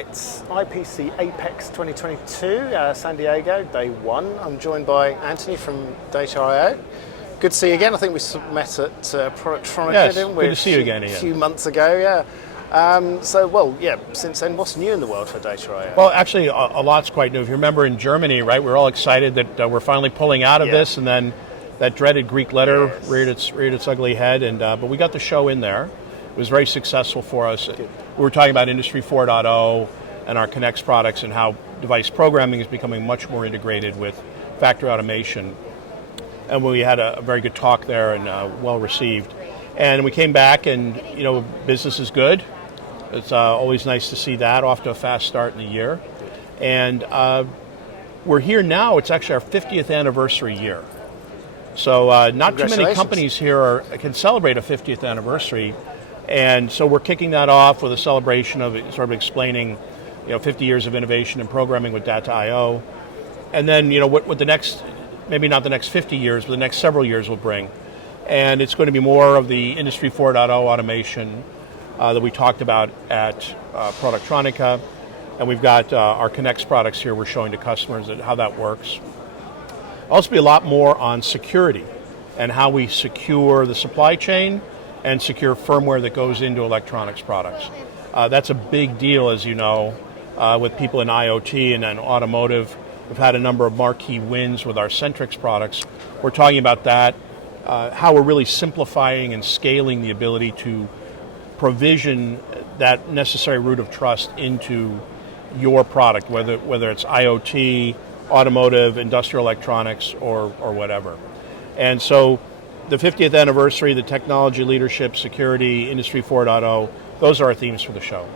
It's IPC Apex 2022, San Diego, day one. I'm joined by Anthony from Data.io. Good to see you again. I think we met at Productronica, yes, didn't we? Good to see you again, Iain. A few months ago, yeah. Since then, what's new in the world for Data.io? Well, actually, a lot's quite new. If you remember in Germany, right, we're all excited that we're finally pulling out of this, and then that dreaded Greek letter reared its ugly head, and but we got the show in there. It was very successful for us. Good. We were talking about Industry 4.0 and our Connects products and how device programming is becoming much more integrated with factory automation. And we had a very good talk there and well received. And we came back and, business is good. It's always nice to see that, off to a fast start in the year. And we're here now. It's actually our 50th anniversary year. So not too many companies here can celebrate a 50th anniversary. And so we're kicking that off with a celebration of sort of explaining, 50 years of innovation and programming with Data.io. And then, what the next, maybe not the next 50 years, but the next several years will bring. And it's going to be more of the Industry 4.0 automation that we talked about at Productronica. And we've got our Connects products here we're showing to customers how that works. Also be a lot more on security and how we secure the supply chain and secure firmware that goes into electronics products. That's a big deal, as you know, with people in IoT and in automotive. We've had a number of marquee wins with our Centrix products. We're talking about that, how we're really simplifying and scaling the ability to provision that necessary root of trust into your product, whether it's IoT, automotive, industrial electronics, or whatever. And so the 50th anniversary, the technology leadership, security, Industry 4.0, those are our themes for the show.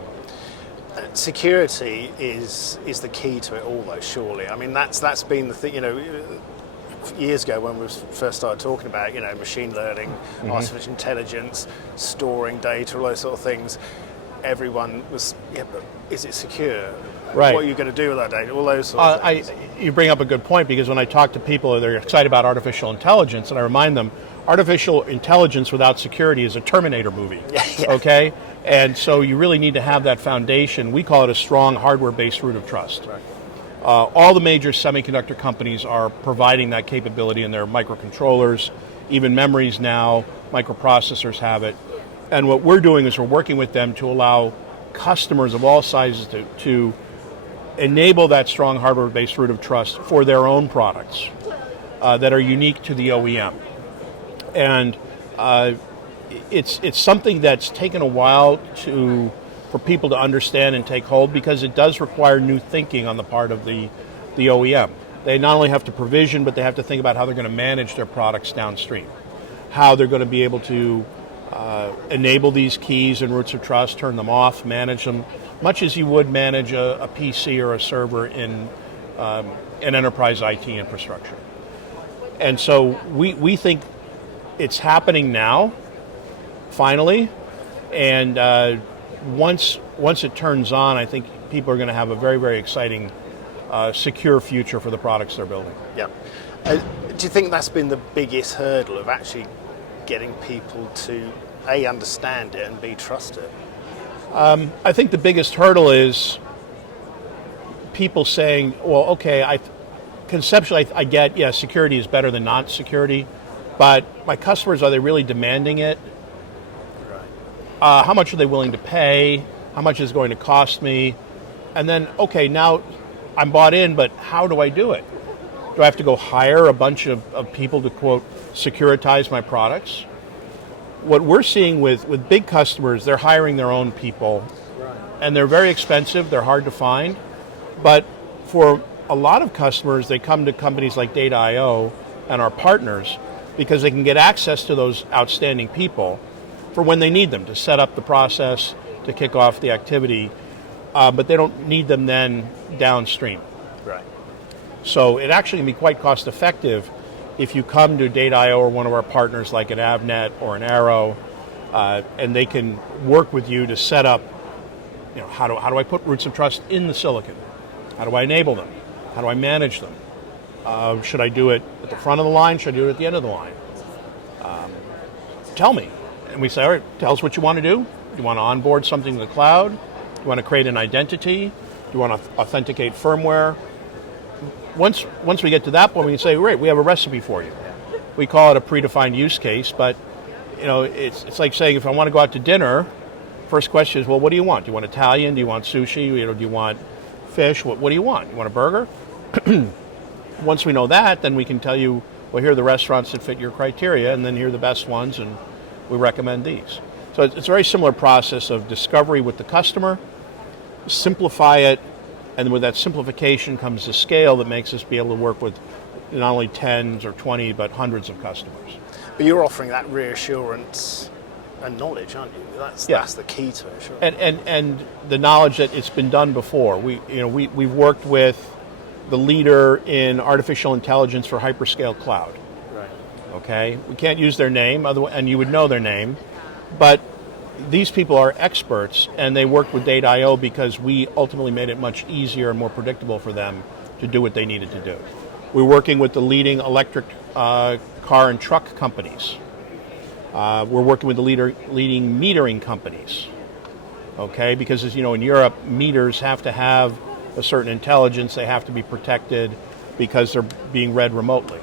Security is the key to it all, though, surely. I mean, that's been the thing, years ago when we first started talking about, machine learning, artificial intelligence, storing data, all those sort of things. Everyone was, but is it secure? Right. What are you going to do with that data? All those sort of things. You bring up a good point, because when I talk to people, they're excited about artificial intelligence, and I remind them, artificial intelligence without security is a Terminator movie, okay? And so you really need to have that foundation. We call it a strong hardware-based root of trust. Right. All the major semiconductor companies are providing that capability in their microcontrollers, even memories now, microprocessors have it. And what we're doing is we're working with them to allow customers of all sizes to enable that strong hardware-based root of trust for their own products that are unique to the OEM. And it's something that's taken a while for people to understand and take hold, because it does require new thinking on the part of the OEM. They not only have to provision, but they have to think about how they're going to manage their products downstream, how they're going to be able to enable these keys and roots of trust, turn them off, manage them, much as you would manage a PC or a server in an enterprise IT infrastructure. And so we think it's happening now, finally, and once it turns on, I think people are going to have a very, very exciting, secure future for the products they're building. Yeah. Do you think that's been the biggest hurdle of actually getting people to A, understand it, and B, trust it? I think the biggest hurdle is people saying, well, okay, conceptually I get, security is better than not security, but my customers, are they really demanding it? Right. How much are they willing to pay? How much is it going to cost me? And then, okay, now I'm bought in, but how do I do it? Do I have to go hire a bunch of people to, quote, securitize my products? What we're seeing with big customers, they're hiring their own people, and they're very expensive, they're hard to find. But for a lot of customers, they come to companies like Data.io and our partners because they can get access to those outstanding people for when they need them to set up the process, to kick off the activity, but they don't need them then downstream. Right. So it actually can be quite cost effective if you come to Data.io or one of our partners like an Avnet or an Arrow, and they can work with you to set up, how do I put roots of trust in the silicon? How do I enable them? How do I manage them? Should I do it at the front of the line? Should I do it at the end of the line? Tell me. And we say, all right, tell us what you want to do. Do you want to onboard something to the cloud? You want to create an identity? You want to authenticate firmware? Once we get to that point, we can say, great, we have a recipe for you. We call it a predefined use case, but it's like saying if I want to go out to dinner, first question is, well, what do you want? Do you want Italian? Do you want sushi? Do you want fish? What do you want? You want a burger? Once we know that, then we can tell you, well, here are the restaurants that fit your criteria, and then here are the best ones, and we recommend these. So it's a very similar process of discovery with the customer, simplify it, and with that simplification comes the scale that makes us be able to work with not only tens or 20, but hundreds of customers. But you're offering that reassurance and knowledge, aren't you? That's the key to it, sure. And the knowledge that it's been done before. We've worked with the leader in artificial intelligence for hyperscale cloud. Right. Okay, we can't use their name, and you would know their name, but these people are experts, and they worked with Data.io because we ultimately made it much easier and more predictable for them to do what they needed to do. We're working with the leading electric car and truck companies. We're working with the leading metering companies. Okay, because as you know, in Europe, meters have to have a certain intelligence. They have to be protected because they're being read remotely.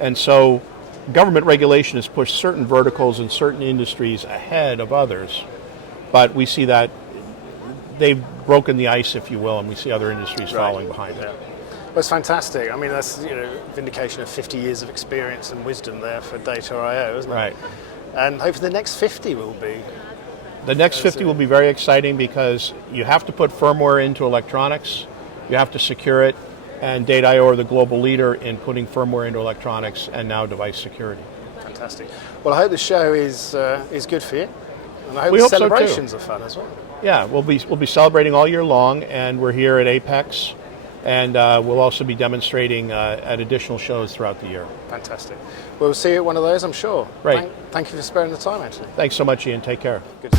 And so government regulation has pushed certain verticals and certain industries ahead of others, but we see that they've broken the ice, if you will, and we see other industries following behind it. Well, it's fantastic. I mean, that's vindication of 50 years of experience and wisdom there for Data.io, isn't it? Right. And hopefully the next 50 will be. The next 50 will be very exciting because you have to put firmware into electronics, you have to secure it, and Data.io are the global leader in putting firmware into electronics and now device security. Fantastic. Well, I hope the show is good for you, and I hope We the hope so, too. celebrations are fun as well. Yeah, we'll be celebrating all year long, and we're here at Apex, and we'll also be demonstrating at additional shows throughout the year. Fantastic. We'll see you at one of those, I'm sure. Right. Thank you for sparing the time, actually. Thanks so much, Ian. Take care. Good.